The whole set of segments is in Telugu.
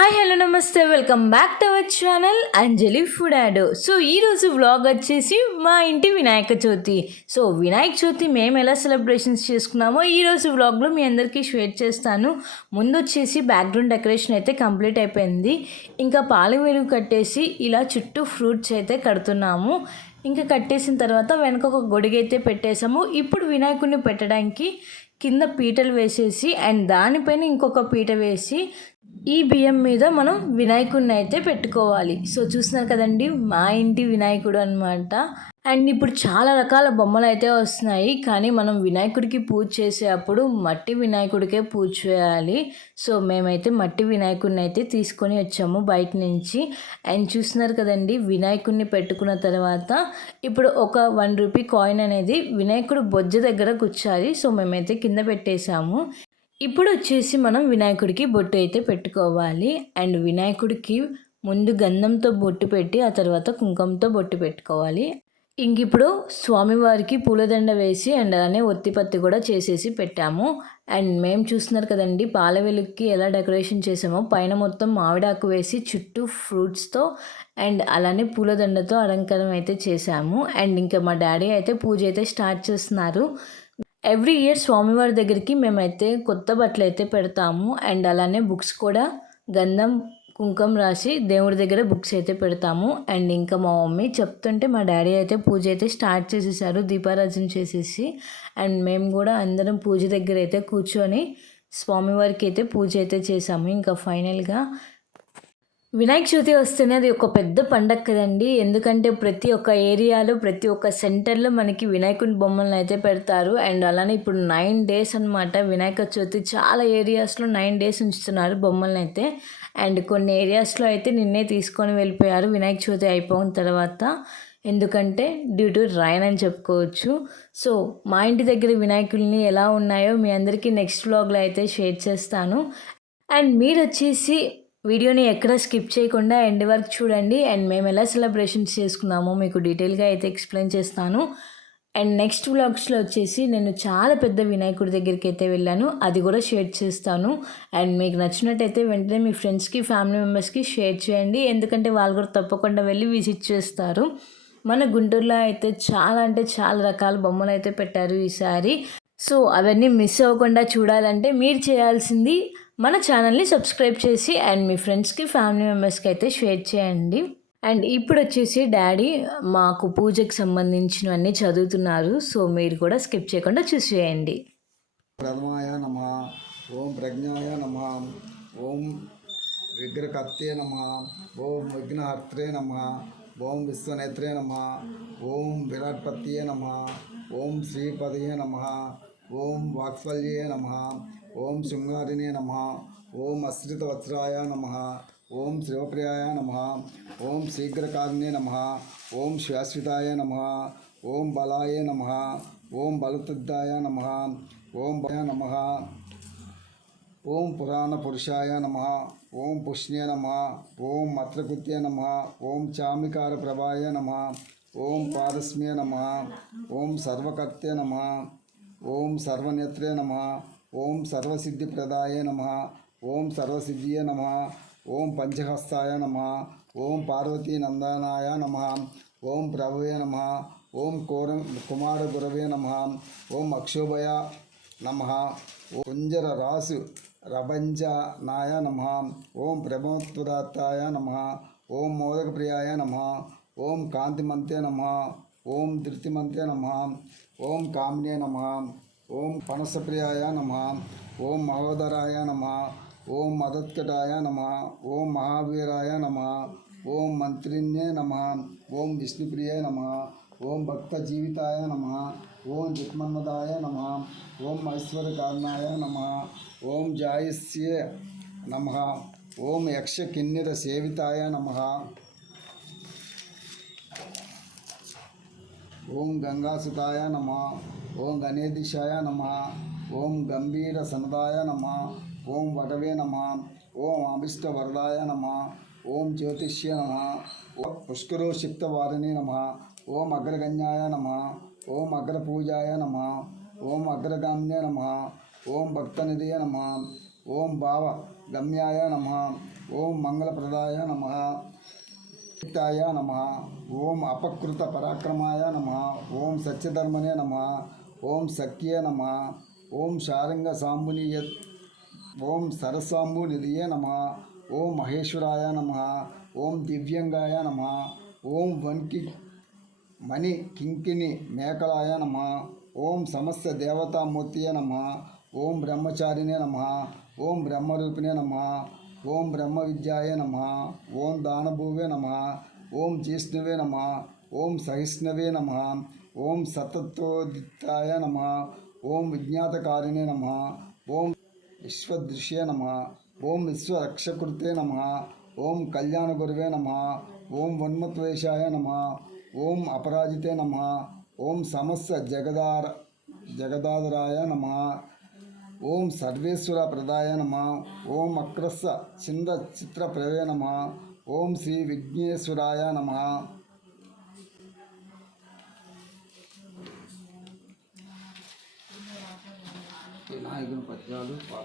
Hi hello namaste. Welcome back to our channel Anjali food యాడో సో ఈరోజు వ్లాగ్ వచ్చేసి మా ఇంటి వినాయక చవితి. సో వినాయక చవితి మేము ఎలా సెలబ్రేషన్స్ చేసుకున్నామో ఈరోజు వ్లాగ్లో మీ అందరికీ షేర్ చేస్తాను. ముందు వచ్చేసి బ్యాక్గ్రౌండ్ డెకరేషన్ అయితే కంప్లీట్ అయిపోయింది. ఇంకా పాలు కట్టేసి ఇలా చుట్టూ ఫ్రూట్స్ అయితే కడుతున్నాము. ఇంకా కట్టేసిన తర్వాత వెనక ఒక గొడుగు అయితే పెట్టేసాము ఇప్పుడు వినాయకుడిని పెట్టడానికి కింద పీటలు వేసేసి అండ్ దానిపైన ఇంకొక పీట వేసి ఈ బియ్యం మీద మనం వినాయకుడిని అయితే పెట్టుకోవాలి. సో చూస్తున్నారు కదండి మా ఇంటి వినాయకుడు అనమాట అండ్ ఇప్పుడు చాలా రకాల బొమ్మలు అయితే వస్తున్నాయి. కానీ మనం వినాయకుడికి పూజ చేసేటప్పుడు మట్టి వినాయకుడికే పూజ చేయాలి. సో మేమైతే మట్టి వినాయకుడిని అయితే తీసుకొని వచ్చాము బయట నుంచి. అండ్ చూస్తున్నారు కదండి వినాయకుడిని పెట్టుకున్న తర్వాత ఇప్పుడు ఒక వన్ రూపీ కాయిన్ అనేది వినాయకుడు బొజ్జ దగ్గర కూర్చాలి సో మేమైతే కింద పెట్టేశాము. ఇప్పుడు వచ్చేసి మనం వినాయకుడికి బొట్టు అయితే పెట్టుకోవాలి. అండ్ వినాయకుడికి ముందు గంధంతో బొట్టు పెట్టి ఆ తర్వాత కుంకుమతో బొట్టు పెట్టుకోవాలి. ఇంక ఇప్పుడు స్వామివారికి పూలదండ వేసి అండ్ అలానే ఒత్తిపత్తి కూడా చేసేసి పెట్టాము. అండ్ మేము చూస్తున్నారు కదండి పాల వెలుగుకి ఎలా డెకరేషన్ చేసామో. పైన మొత్తం మామిడాకు వేసి చుట్టూ ఫ్రూట్స్తో అండ్ అలానే పూలదండతో అలంకరణ అయితే చేశాము అండ్ ఇంకా మా డాడీ అయితే పూజ అయితే స్టార్ట్ చేస్తున్నారు. ఎవ్రీ ఇయర్ స్వామివారి దగ్గరికి మేమైతే కొత్త బట్టలు అయితే పెడతాము. అండ్ అలానే బుక్స్ కూడా గంధం కుంకుమ రాసి దేవుడి దగ్గర బుక్స్ అయితే పెడతాము. అండ్ ఇంకా మా మమ్మీ చెప్తుంటే మా డాడీ అయితే పూజ అయితే స్టార్ట్ చేసేసారు దీపారాజన చేసేసి. అండ్ మేము కూడా అందరం పూజ దగ్గర అయితే కూర్చొని స్వామివారికి అయితే పూజ అయితే చేసాము. ఇంకా ఫైనల్గా వినాయక చవితి వస్తేనే అది ఒక పెద్ద పండగ కదండి. ఎందుకంటే ప్రతి ఒక్క ఏరియాలో ప్రతి ఒక్క సెంటర్లో మనకి వినాయకుని బొమ్మలను అయితే పెడతారు. అండ్ అలానే ఇప్పుడు నైన్ డేస్ అనమాట వినాయక చవితి. చాలా ఏరియాస్లో నైన్ డేస్ ఉంచుతున్నారు బొమ్మలను అయితే. అండ్ కొన్ని ఏరియాస్లో అయితే నిన్నే తీసుకొని వెళ్ళిపోయారు. వినాయక చవితి అయిపోయిన తర్వాత. ఎందుకంటే డ్యూ టు రైన్ అని చెప్పుకోవచ్చు. సో మా ఇంటి దగ్గర వినాయకుల్ని ఎలా ఉన్నాయో మీ అందరికీ నెక్స్ట్ వ్లాగ్లో అయితే షేర్ చేస్తాను. అండ్ మీరు వచ్చేసి వీడియోని ఎక్కడ స్కిప్ చేయకుండా ఎండ్ వరకు చూడండి. అండ్ మేము ఎలా సెలబ్రేషన్స్ చేసుకున్నామో మీకు డీటెయిల్గా అయితే ఎక్స్ప్లెయిన్ చేస్తాను. అండ్ నెక్స్ట్ వ్లాగ్స్లో వచ్చేసి నేను చాలా పెద్ద వినాయకుడి దగ్గరికి అయితే వెళ్ళాను. అది కూడా షేర్ చేస్తాను. అండ్ మీకు నచ్చినట్టయితే వెంటనే మీ ఫ్రెండ్స్కి ఫ్యామిలీ మెంబర్స్కి షేర్ చేయండి. ఎందుకంటే వాళ్ళు కూడా తప్పకుండా వెళ్ళి విజిట్ చేస్తారు. మన గుంటూరులో అయితే చాలా అంటే చాలా రకాల బొమ్మలు అయితే పెట్టారు ఈసారి సో అవన్నీ మిస్ అవ్వకుండా చూడాలంటే మీరు చేయాల్సింది మన ఛానల్ని సబ్స్క్రైబ్ చేసి అండ్ మీ ఫ్రెండ్స్కి ఫ్యామిలీ మెంబర్స్కి అయితే షేర్ చేయండి. అండ్ ఇప్పుడు వచ్చేసి డాడీ మాకు పూజకి సంబంధించినవన్నీ చదువుతున్నారు. సో మీరు కూడా స్కిప్ చేయకుండా చూసేయండి ప్రథమాయ నమ. ఓం ప్రజ్ఞాయ నమ. ఓం విగ్రహకర్తే నమ. ఓం విఘ్నహర్త్రే నమ. ఓం విశ్వనేత్రే నమ. ఓం విరాట్పత్యే నమ. ఓం శ్రీపదయే నమ. ఓం వాక్ఫల్యే నమ ఓం శృంగారిణే నమ ఓం అశ్రితవత్సరాయ నమ ఓం శివప్రియాయ నమ ఓం శీఘ్రకారిణే నమ ఓం శాశ్వతాయ నమ ఓం బలాయ నమ ఓం బలతుద్ధాయ నమ ఓం భయ నమ ఓం పురాణ పురుషాయ నమ ఓం పుష్ణ్య నమ ఓం మత్రకృత్య నమ ఓం చామికార ప్రభాయ నమ ఓం పారస్మ్య నమ ఓం సర్వకర్త్య నమ ఓం సర్వనేత్రే నమ ఓం సర్వసిద్ధిప్రదాయ నమ ఓం సర్వసిద్ధియ నమ ఓం పంచహస్తాయ నమ ఓం పార్వతీనందనాయ నమ ఓం ప్రభువే నమ ఓం కోర కుమార గురవే నమ ఓం అక్షోభయ నమ ఓం కుంజర రాసు రభంజనాయ నమ ఓం ప్రమోత్వదాత్తాయ నమ ఓం మోదకప్రియాయ నమ ఓం కాంతిమంతే నమ ఓం ధృతిమంతే నమ ఓం కామ్నే నమ ఓం పనసప్రియాయ నమ ఓం మహోదరాయ నమ ఓం మదత్కటాయ నమ ఓం మహావీరాయ నమ ఓం మంత్రిణ్యే నమ ఓం విష్ణుప్రియ నమ ఓం భక్త జీవితాయ నమ ఓం జిత్మన్మదాయ నమ ఓం ఐశ్వర్యకారణాయ నమ ఓం జాయస్యే నమ ఓం యక్ష కిన్నెర సేవితాయ నమ ఓం గంగాసుతాయ నమ ఓం గణేదిశాయ నమ ఓం గంభీర సనదాయ నమ ఓం వటవే నమ ఓం అభిష్టవరదాయ నమ ఓం జ్యోతిష్య నమ ఓం పుష్కరోషిక్తవారిణి నమ ఓం అగ్రగణ్యాయ నమ ఓం అగ్రపూజాయ నమ ఓం అగ్రగామ్య నమ ఓం భక్తనిధియ నమ ఓం భావ గమ్యాయ నమ ఓం మంగళప్రదాయ నమ నిత్యాయ నమ ఓం అపకృత పరాక్రమాయ నమ ఓం సత్యధర్మనే నమ ఓం సఖ్యే నమ ఓం శారంగ సాంబునియ ఓం సరసాంబు నిధియే నమ ఓం మహేశ్వరాయ నమ ఓం దివ్యంగాయ నమ ఓం వన్కి మణి కింకిని మేకలాయ నమ ఓం సమస్త దేవతామూర్తియే నమ ఓం బ్రహ్మచారిణే నమ ఓం బ్రహ్మరూపిణే నమ ఓం బ్రహ్మ విద్యాయ నమ ఓం దానభూవే నమ ఓం జిష్ణువే నమ ఓం సహిష్ణవే నమ ఓం సతత్వోదితాయ నమ ఓం విజ్ఞాతకారిణే నమ ఓం విశ్వదృశ్యే నమ ఓం విశ్వరక్షకృతే నమ ఓం కళ్యాణగురువే నమ ఓం వన్మత్వేషాయ నమ ఓం అపరాజితే నమ ఓం సమస్య జగదార జగదాధరాయ నమ ఓం సర్వేశ్వర ప్రదాయ నమ ఓం అక్రస్స చింద చిత్ర ప్రవే నమ ఓం శ్రీ విఘ్నేశ్వరాయ నమ. వినాయకుని పద్యాలు కొందమునేక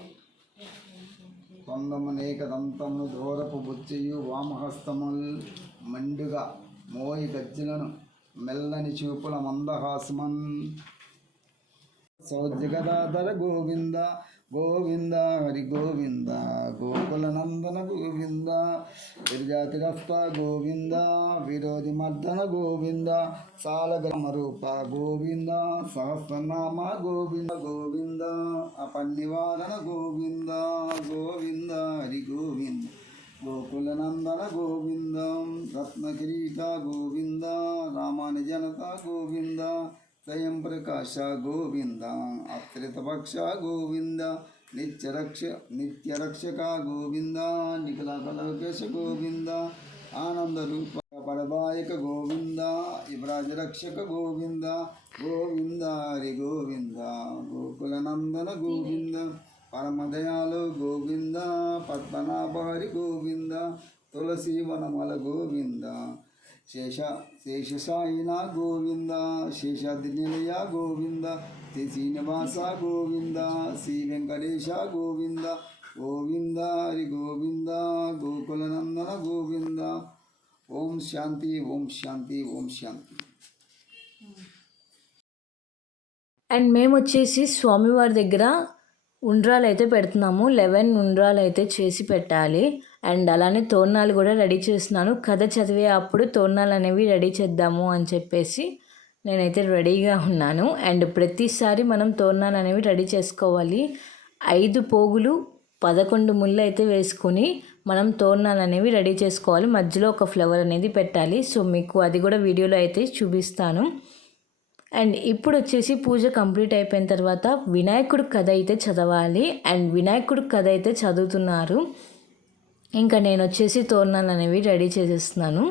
కొందమనేక దంతమును దూరపు బుచ్చియు వామహస్తముల్ మండుగా మోయి గజ్జలను మెల్లని చూపుల మందహాసమన్. సౌజగదాధర గోవింద గోవింద హరి గోవింద గోకుల నందన గోవింద విరజాతిరస్త గోవింద విరోధి మర్దన గోవింద సాలగ్రమరూప గోవింద సహస్రనామ గోవింద గోవింద అపన్నివారణ గోవింద గోవింద హరి గోవింద గోకుల నందన గోవింద రత్నకిరీట గోవింద రామానుజనత గోవింద స్వయం ప్రకాశ గోవింద అత్రితపక్ష గోవింద నిత్యరక్ష నిత్యరక్షక గోవింద నిఖిలకలకేశ గోవింద ఆనంద రూప పరదాయక గోవింద యువరాజ రక్షక గోవింద గోవింద హరి గోవింద గోకుల నందన గోవింద పరమదయాలు గోవింద పద్మనాభ హరి గోవింద తులసీవనమల గోవింద శేష శేషసాయిన గోవింద శేషాద్రి నిలయ గోవింద శ్రీ శ్రీనివాస గోవింద శ్రీ వెంకటేశ గోవింద గోవింద హరి గోవింద గోకులనందన గోవింద. ఓం శాంతి ఓం శాంతి ఓం శాంతి. అండ్ మేము వచ్చేసి స్వామివారి దగ్గర ఉండ్రాలు అయితే పెడుతున్నాము. లెవెన్ ఉండ్రాలు అయితే చేసి పెట్టాలి. అండ్ అలానే తోరణాలు కూడా రెడీ చేస్తున్నాను. కథ చదివే అప్పుడు తోరణాలు అనేవి రెడీ చేద్దాము అని చెప్పేసి నేనైతే రెడీగా ఉన్నాను. అండ్ ప్రతిసారి మనం తోరణాలు అనేవి రెడీ చేసుకోవాలి. ఐదు పోగులు పదకొండు ముళ్ళు అయితే వేసుకొని మనం తోరణాలు అనేవి రెడీ చేసుకోవాలి. మధ్యలో ఒక ఫ్లవర్ అనేది పెట్టాలి. సో మీకు అది కూడా వీడియోలో అయితే చూపిస్తాను. అండ్ ఇప్పుడు వచ్చేసి పూజ కంప్లీట్ అయిపోయిన తర్వాత వినాయకుడు కథ అయితే చదవాలి. అండ్ వినాయకుడు కథ అయితే చదువుతున్నారు. ఇంకా నేను వచ్చేసి తోరణాలు అనేవి రెడీ చేసేస్తున్నాను.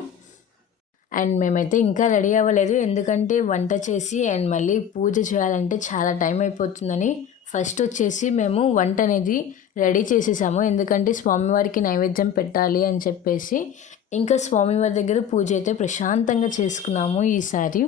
అండ్ మేమైతే ఇంకా రెడీ అవ్వలేదు. ఎందుకంటే వంట చేసి అండ్ మళ్ళీ పూజ చేయాలంటే చాలా టైం అయిపోతుందని ఫస్ట్ వచ్చేసి మేము వంట అనేది రెడీ చేసేసాము. ఎందుకంటే స్వామివారికి నైవేద్యం పెట్టాలి అని చెప్పేసి ఇంకా స్వామివారి దగ్గర పూజ అయితే ప్రశాంతంగా చేసుకున్నాము ఈసారి.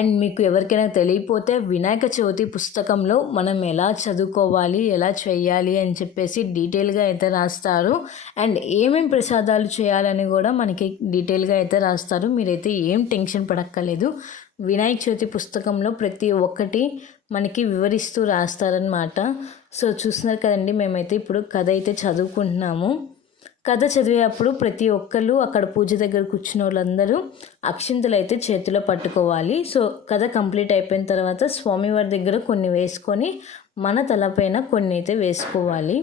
అండ్ మీకు ఎవరికైనా తెలియపోతే వినాయక చవితి పుస్తకంలో మనం ఎలా చదువుకోవాలి ఎలా చేయాలి అని చెప్పేసి డీటెయిల్గా అయితే రాస్తారు. అండ్ ఏమేం ప్రసాదాలు చేయాలని కూడా మనకి డీటెయిల్గా అయితే రాస్తారు. మీరైతే ఏం టెన్షన్ పడక్కర్లేదు. వినాయక చవితి పుస్తకంలో ప్రతి ఒక్కటి మనకి వివరిస్తూ రాస్తారనమాట సో చూస్తున్నారు కదండి మేమైతే ఇప్పుడు కథ అయితే చదువుకుంటున్నాము. కథ చదివేటప్పుడు ప్రతి ఒక్కళ్ళు అక్కడ పూజ దగ్గర కూర్చున్న వాళ్ళందరూ అక్షింతలు అయితే చేతిలో పట్టుకోవాలి. సో కథ కంప్లీట్ అయిపోయిన తర్వాత స్వామివారి దగ్గర కొన్ని వేసుకొని మన తలపైన కొన్ని అయితే వేసుకోవాలి.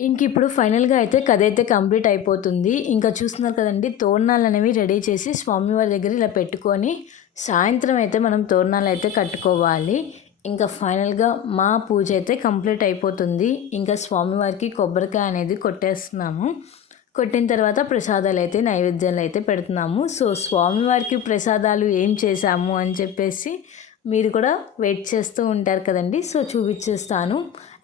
ఇంక ఇప్పుడు ఫైనల్గా అయితే కథ అయితే కంప్లీట్ అయిపోతుంది. ఇంకా చూస్తున్నారు కదండి తోరణాలు అనేవి రెడీ చేసి స్వామివారి దగ్గర ఇలా పెట్టుకొని సాయంత్రం అయితే మనం తోరణాలు అయితే కట్టుకోవాలి. ఇంకా ఫైనల్గా మా పూజ అయితే కంప్లీట్ అయిపోతుంది. ఇంకా స్వామివారికి కొబ్బరికాయ అనేది కొట్టేస్తున్నాము. కొట్టిన తర్వాత ప్రసాదాలు అయితే నైవేద్యాలు అయితే పెడుతున్నాము. సో స్వామివారికి ప్రసాదాలు ఏం చేశాము అని చెప్పేసి మీరు కూడా వెయిట్ చేస్తూ ఉంటారు కదండి. సో చూపించేస్తాను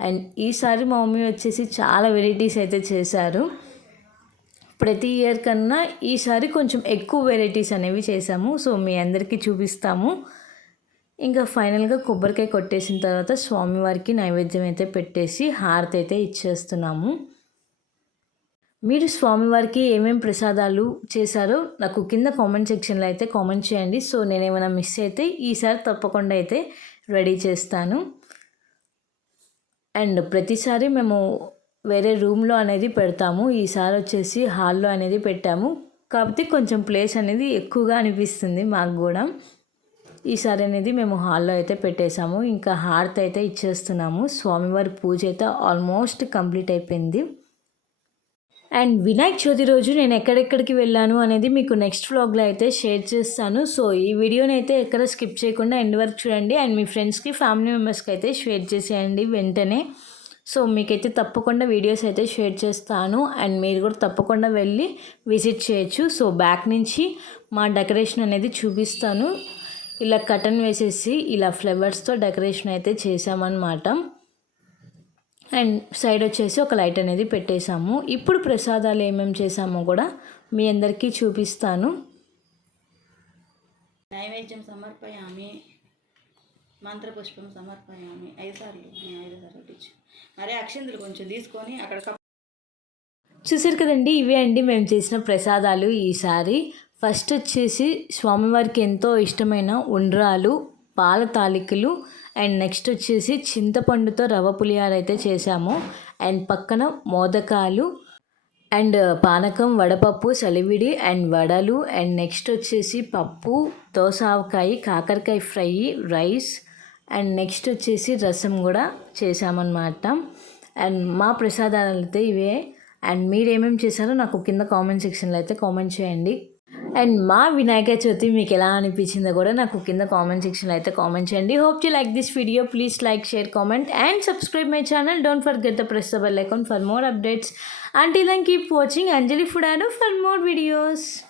అండ్ ఈసారి మా మమ్మీ వచ్చేసి చాలా వెరైటీస్ అయితే చేశారు. ప్రతి ఇయర్ కన్నా ఈసారి కొంచెం ఎక్కువ వెరైటీస్ అనేవి చేసాము సో మీ అందరికీ చూపిస్తాము. ఇంకా ఫైనల్గా కొబ్బరికాయ కొట్టేసిన తర్వాత స్వామివారికి నైవేద్యం అయితే పెట్టేసి హారతి అయితే ఇచ్చేస్తున్నాము. మీరు స్వామివారికి ఏమేం ప్రసాదాలు చేశారో నాకు కింద కామెంట్ సెక్షన్లో అయితే కామెంట్ చేయండి. సో నేను ఏమైనా మిస్ అయితే ఈసారి తప్పకుండా అయితే రెడీ చేస్తాను. అండ్ ప్రతిసారి మేము వేరే రూమ్లో అనేది పెడతాము. ఈసారి వచ్చేసి హాల్లో అనేది పెట్టాము. కాకపోతే కొంచెం ప్లేస్ అనేది ఎక్కువగా అనిపిస్తుంది మాకు కూడా. ఈసారి అనేది మేము హాల్లో అయితే పెట్టేశాము. ఇంకా హారతి అయితే ఇచ్చేస్తున్నాము. స్వామివారి పూజ అయితే ఆల్మోస్ట్ కంప్లీట్ అయిపోయింది. అండ్ వినాయక చవితి రోజు నేను ఎక్కడెక్కడికి వెళ్ళాను అనేది మీకు నెక్స్ట్ వ్లాగ్లో అయితే షేర్ చేస్తాను. సో ఈ వీడియోని అయితే ఎక్కడ స్కిప్ చేయకుండా ఎండ్ వరకు చూడండి. అండ్ మీ ఫ్రెండ్స్కి ఫ్యామిలీ మెంబర్స్కి అయితే షేర్ చేసేయండి వెంటనే. సో మీకైతే తప్పకుండా వీడియోస్ అయితే షేర్ చేస్తాను. అండ్ మీరు కూడా తప్పకుండా వెళ్ళి విజిట్ చేయొచ్చు. సో బ్యాక్ నుంచి మా డెకరేషన్ అనేది చూపిస్తాను. ఇలా కటన్ వేసేసి ఇలా ఫ్లవర్స్తో డెకరేషన్ అయితే చేసామన్నమాట అండ్ సైడ్ వచ్చేసి ఒక లైట్ అనేది పెట్టేశాము. ఇప్పుడు ప్రసాదాలు ఏమేమి చేసామో కూడా మీ అందరికీ చూపిస్తాను. నైవేద్యం సమర్పయామి మంత్రపుష్పం సమర్పయామి. ఐదు సార్లు నేను ఐదు సార్లు కొట్టించు మరి కొంచెం తీసుకొని అక్కడ చూసారు కదండి ఇవే అండి మేము చేసిన ప్రసాదాలు ఈసారి. ఫస్ట్ వచ్చేసి స్వామివారికి ఎంతో ఇష్టమైన ఉండ్రాలు పాల తాలికలు అండ్ నెక్స్ట్ వచ్చేసి చింతపండుతో రవ పులిహార అయితే చేసాము అండ్ పక్కన మోదకాలు అండ్ పానకం వడపప్పు సలివిడి అండ్ వడలు. అండ్ నెక్స్ట్ వచ్చేసి పప్పు దోసావకాయ కాకరకాయ ఫ్రై రైస్. అండ్ నెక్స్ట్ వచ్చేసి రసం కూడా చేసామన్నమాట అండ్ మా ప్రసాదాలు అయితే ఇవే. అండ్ మీరు ఏమేమి చేశారో నాకు కింద కామెంట్ సెక్షన్లో అయితే కామెంట్ చేయండి. అండ్ మా వినాయక చవితి మీకు ఎలా అనిపించిందో కూడా నాకు కింద కామెంట్ సెక్షన్లో అయితే కామెంట్ చేయండి. Hope you like this video please like share comment and subscribe my channel don't forget the press the bell icon for more updates until then keep watching Anjali food for more videos